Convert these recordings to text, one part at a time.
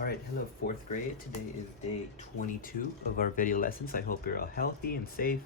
Alright, hello 4th grade. Today is day 22 of our video lessons. I hope you're all healthy and safe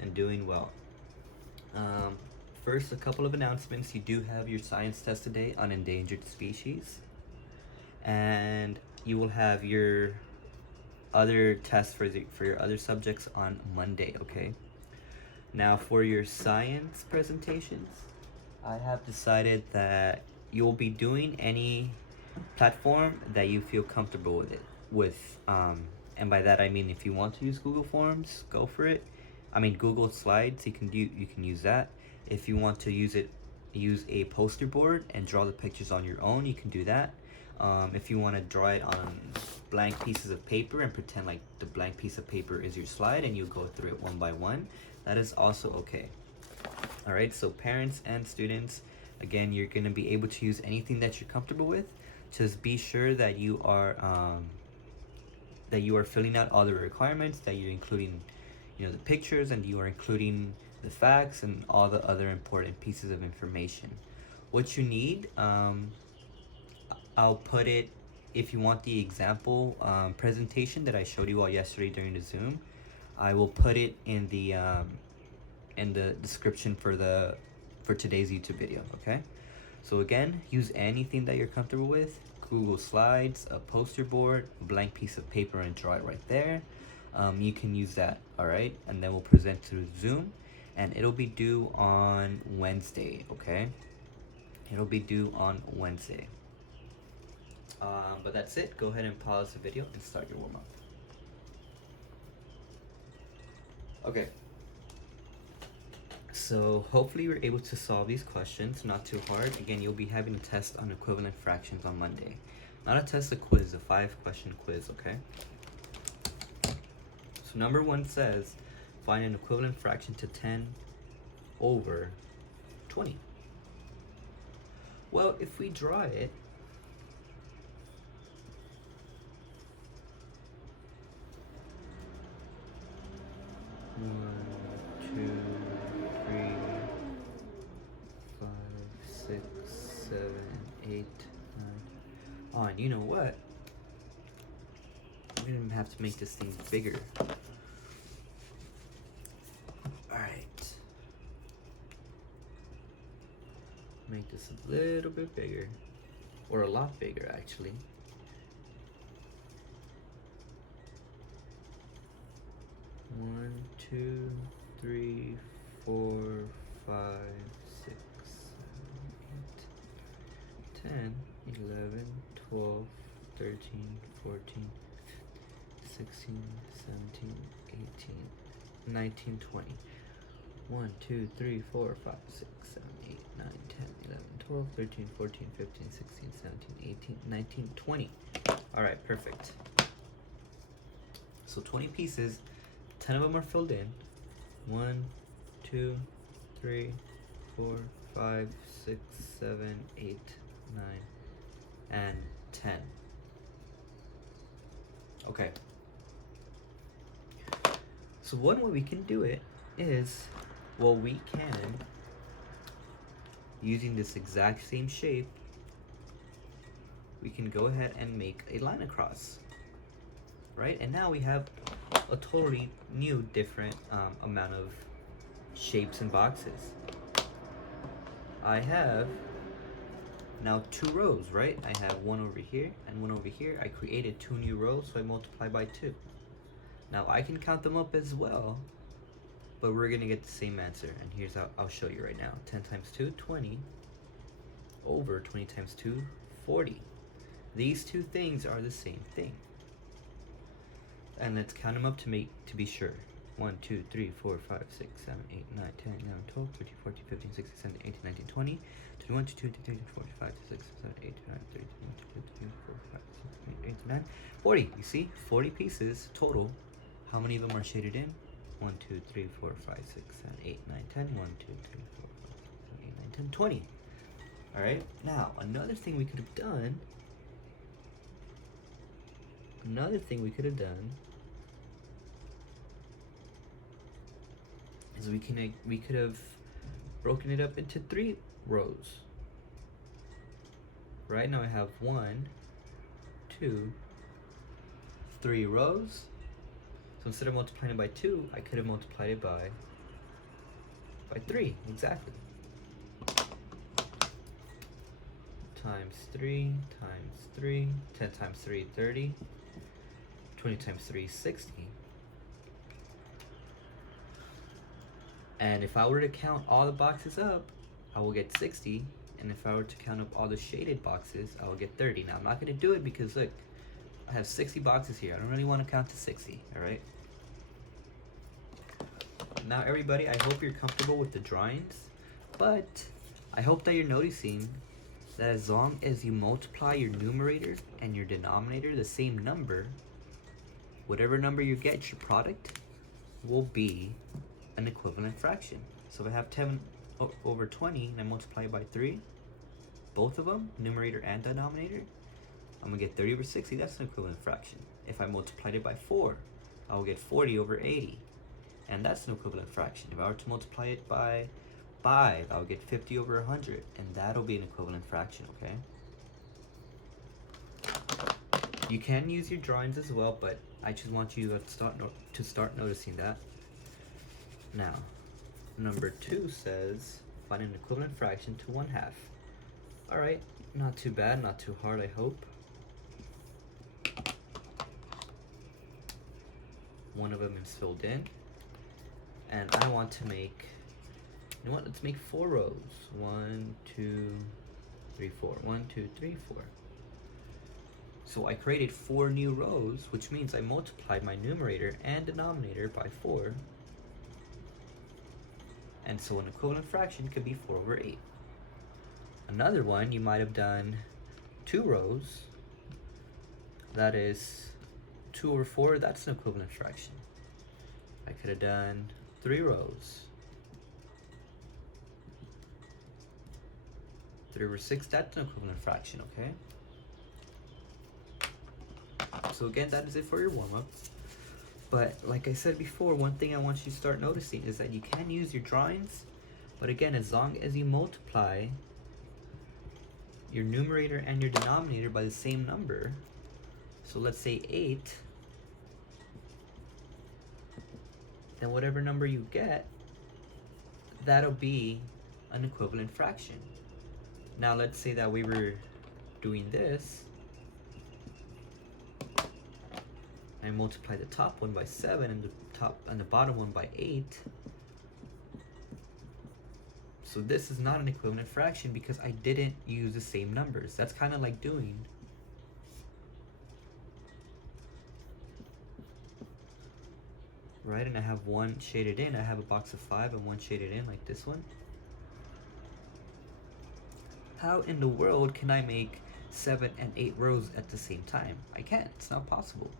and doing well. First, a couple of announcements. You do have your science test today on endangered species. And you will have your other tests for your other subjects on Monday, okay? Now for your science presentations, I have decided that you will be doing any platform that you feel comfortable with. And by that I mean, if you want to use Google Forms, go for it. I mean Google Slides, you can use that. If you want to use a poster board and draw the pictures on your own, you can do that. If you want to draw it on blank pieces of paper and pretend like the blank piece of paper is your slide and you go through it one by one, that is also okay. All right, so parents and students, again, you're going to be able to use anything that you're comfortable with. Just be sure that you are filling out all the requirements, that you're including, the pictures, and you are including the facts and all the other important pieces of information. What you need, I'll put it, if you want the example presentation that I showed you all yesterday during the Zoom, I will put it in the description for today's YouTube video, okay? So again, use anything that you're comfortable with. Google Slides, a poster board, a blank piece of paper, and draw it right there. You can use that, all right? And then we'll present through Zoom, and it'll be due on Wednesday, okay? It'll be due on Wednesday. But that's it. Go ahead and pause the video and start your warm-up. Okay. So hopefully you're able to solve these questions, not too hard. Again, you'll be having a test on equivalent fractions on Monday. Not a test, a quiz, a 5-question quiz, okay? So number 1 says, find an equivalent fraction to 10 over 20. Well, if we draw it, oh, and you know what? We're gonna have to make this thing bigger. Alright. Make this a little bit bigger. Or a lot bigger, actually. One, 2, 3, 4, 5, 6, 7, 8, 10, 11, 12, 13, 14, 16, 17, 18, 19, 20. 1, 2, 3, 4, 5, 6, 7, 8, 9, 10, 11, 12, 13, 14, 15, 16, 17, 18, 19, 20. Alright, perfect. So 20 pieces, 10 of them are filled in. 1, 2, 3, 4, 5, 6, 7, 8, 9, and 10. Okay. So one way we can do it is, well, we can, using this exact same shape, we can go ahead and make a line across, right? And now we have a totally new, different amount of shapes and boxes. I have now 2 rows, right? I have one over here and one over here. I created 2 new rows, so I multiply by 2. Now I can count them up as well, but we're gonna get the same answer, and here's how I'll show you right now. 10 times 2, 20, over 20 times 2, 40. These two things are the same thing. And let's count them up to be sure. 1, 2, 3, 4, 5, 6, 7, 8, 9, 10, 11, 12, 13, 14, 15, 16, 17, 18, 19, 20, 21, 22, 23, 24, 25, 26, 27, 28, 29, 30, 31, 32, 34, 35, 36, 37, 38, 39, 40. You see? 40 pieces total. How many of them are shaded in? 1, 2, 3, 4, 5, 6, 7, 8, 9, 10. 1, 2, 3, 4, 5, 6, 7, 8, 9, 10, 20. Alright? Now, another thing we could have done is we could have broken it up into 3 rows. Right now I have 1, 2, 3 rows. So instead of multiplying it by 2, I could have multiplied it by 3, exactly. Times 3, times 3, 10 times 3, 30, 20 times 3, 60. And if I were to count all the boxes up, I will get 60. And if I were to count up all the shaded boxes, I will get 30. Now I'm not gonna do it because look, I have 60 boxes here. I don't really want to count to 60, all right? Now everybody, I hope you're comfortable with the drawings, but I hope that you're noticing that as long as you multiply your numerator and your denominator the same number, whatever number you get, your product will be an equivalent fraction. So if I have 10 over 20 and I multiply it by 3, both of them, numerator and denominator, I'm gonna get 30 over 60, that's an equivalent fraction. If I multiplied it by 4, I will get 40 over 80, and that's an equivalent fraction. If I were to multiply it by 5, I'll get 50 over 100, and that'll be an equivalent fraction, okay? You can use your drawings as well, but I just want you to start noticing that. Now, number 2 says, find an equivalent fraction to 1/2. All right, not too bad, not too hard, I hope. One of them is filled in, and I want to make, you know what, let's make 4 rows. 1, 2, 3, 4. 1, 2, 3, 4. So I created 4 new rows, which means I multiplied my numerator and denominator by 4. And so an equivalent fraction could be 4 over 8. Another one, you might have done 2 rows. That is 2 over 4, that's an equivalent fraction. I could have done 3 rows. 3 over 6, that's an equivalent fraction, okay? So again, that is it for your warm-up. But like I said before, one thing I want you to start noticing is that you can use your drawings, but again, as long as you multiply your numerator and your denominator by the same number, so let's say 8, then whatever number you get, that'll be an equivalent fraction. Now let's say that we were doing this, I multiply the top one by 7 and the bottom one by 8. So this is not an equivalent fraction because I didn't use the same numbers. That's kind of like doing right, and I have one shaded in. I have a box of 5 and one shaded in like this one. How in the world can I make 7 and 8 rows at the same time? I can't, it's not possible.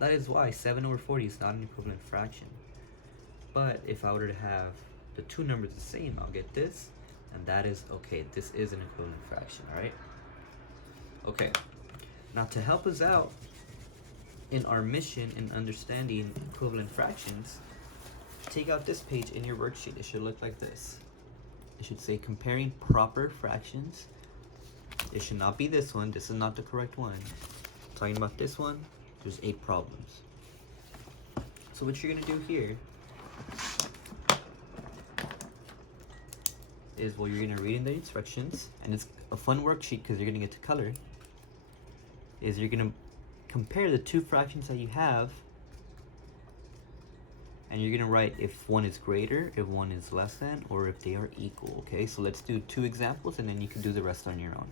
That is why 7 over 40 is not an equivalent fraction. But if I were to have the 2 numbers the same, I'll get this, and that is okay. This is an equivalent fraction, all right? Okay, now to help us out in our mission in understanding equivalent fractions, take out this page in your worksheet. It should look like this. It should say comparing proper fractions. It should not be this one. This is not the correct one. Talking about this one, there's 8 problems. So what you're gonna do here is, well, you're gonna read in the instructions, and it's a fun worksheet because you're gonna get to color, is you're gonna compare the 2 fractions that you have, and you're gonna write if one is greater, if one is less than, or if they are equal, okay? So let's do 2 examples, and then you can do the rest on your own.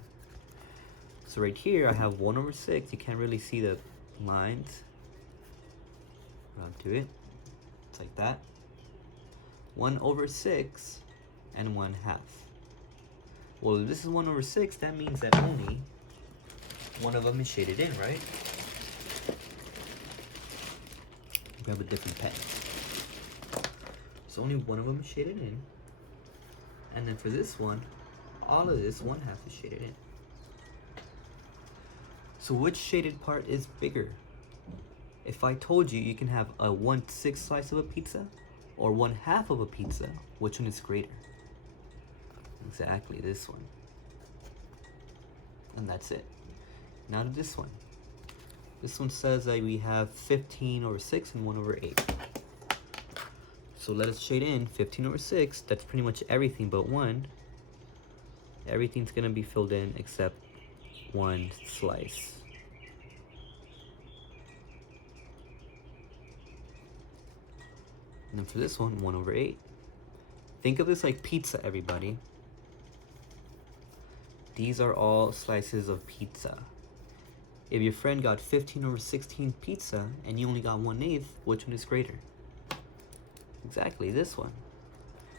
So right here, I have 1 over 6. You can't really see the lines. I'll do it. It's like that. 1 over 6 and 1/2. Well, if this is 1 over 6, that means that only one of them is shaded in, right? Grab a different pen. So only one of them is shaded in. And then for this one, all of this 1/2 is shaded in. So which shaded part is bigger? If I told you you can have a 1/6 slice of a pizza or 1/2 of a pizza, which one is greater? Exactly, this one. And that's it. Now to this one. This one says that we have 15 over 6 and 1 over 8. So let us shade in 15 over 6. That's pretty much everything but 1. Everything's going to be filled in except one slice. And then for this one, 1 over 8. Think of this like pizza, everybody. These are all slices of pizza. If your friend got 15 over 16 pizza and you only got 1/8, which one is greater? Exactly, this one.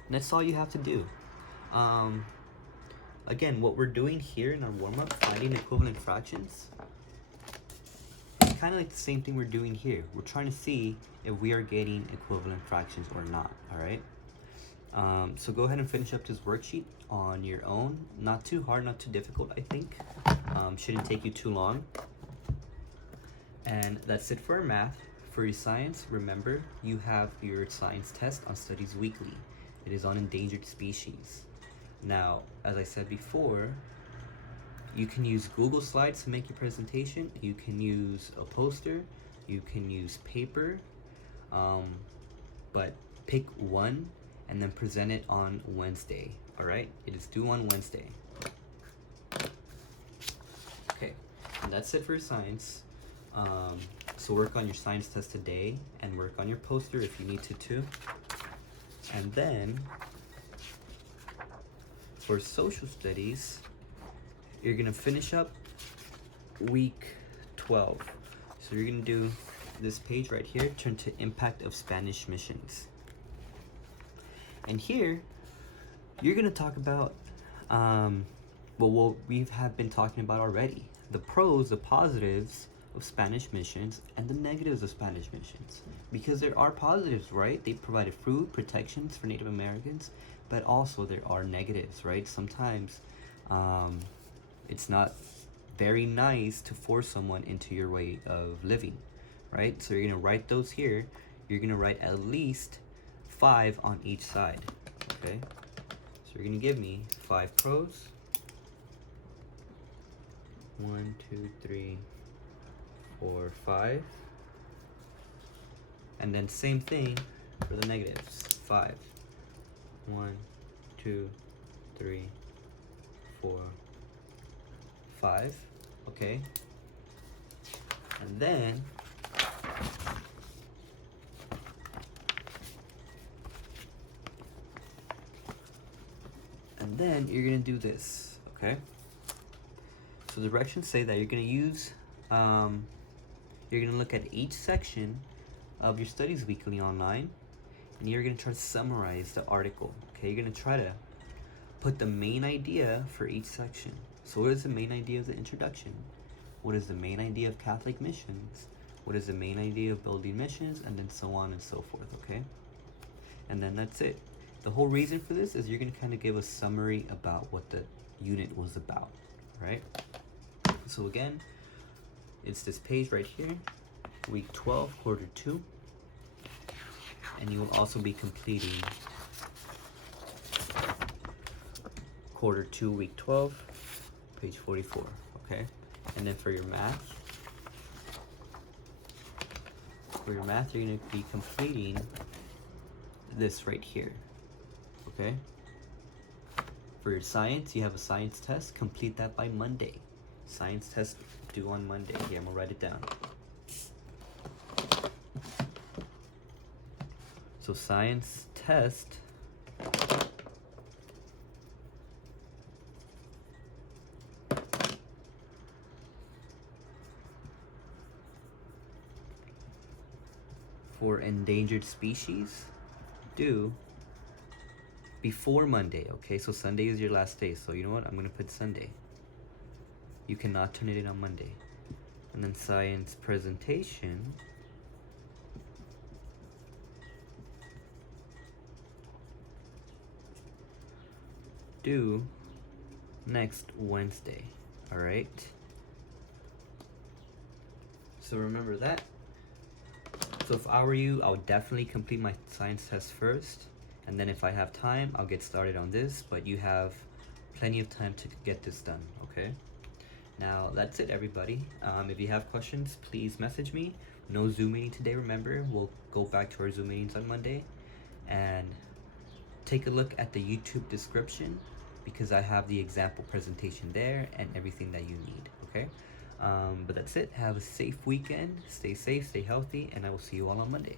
And that's all you have to do. Again, what we're doing here in our warm-up, finding equivalent fractions, it's kind of like the same thing we're doing here. We're trying to see if we are getting equivalent fractions or not, all right? So go ahead and finish up this worksheet on your own. Not too hard, not too difficult, I think. Shouldn't take you too long. And that's it for our math. For your science, remember, you have your science test on Studies Weekly. It is on endangered species. Now, as I said before, you can use Google Slides to make your presentation. You can use a poster. You can use paper. But pick one and then present it on Wednesday. All right? It is due on Wednesday. Okay, and that's it for science. So work on your science test today and work on your poster if you need to too. And then for social studies, you're gonna finish up week 12. So you're gonna do this page right here, turn to Impact of Spanish Missions. And here, you're gonna talk about, what we have been talking about already. The pros, the positives of Spanish missions, and the negatives of Spanish missions. Because there are positives, right? They provided food, protections for Native Americans, but also there are negatives, right? Sometimes it's not very nice to force someone into your way of living, right? So you're gonna write those here. You're gonna write at least 5 on each side, okay? So you're gonna give me 5 pros. 1, 2, 3, 4, 5. And then same thing for the negatives. 5. 1, 2, 3, 4, 5. Okay. And then you're gonna do this, okay? So the directions say that you're gonna use, you're gonna look at each section of your Studies Weekly online, and you're gonna try to summarize the article, okay? You're gonna try to put the main idea for each section. So what is the main idea of the introduction? What is the main idea of Catholic missions? What is the main idea of building missions? And then so on and so forth, okay? And then that's it. The whole reason for this is you're gonna kind of give a summary about what the unit was about, right? So again, it's this page right here, week 12, quarter 2. And you will also be completing quarter 2, week 12, page 44, okay? And then for your math, you're gonna be completing this right here, okay? For your science, you have a science test. Complete that by Monday. Science test due on Monday. Here, I'm gonna write it down. So science test for endangered species due before Monday, okay? So Sunday is your last day. So you know what? I'm gonna put Sunday. You cannot turn it in on Monday. And then science presentation due next Wednesday, all right? So remember that. So if I were you, I would definitely complete my science test first, and then if I have time, I'll get started on this, but you have plenty of time to get this done, okay? Now that's it, everybody. If you have questions, please message me. No Zoom meeting today, remember. We'll go back to our Zoom meetings on Monday. And take a look at the YouTube description because I have the example presentation there and everything that you need, okay? But that's it. Have a safe weekend. Stay safe, stay healthy, and I will see you all on Monday.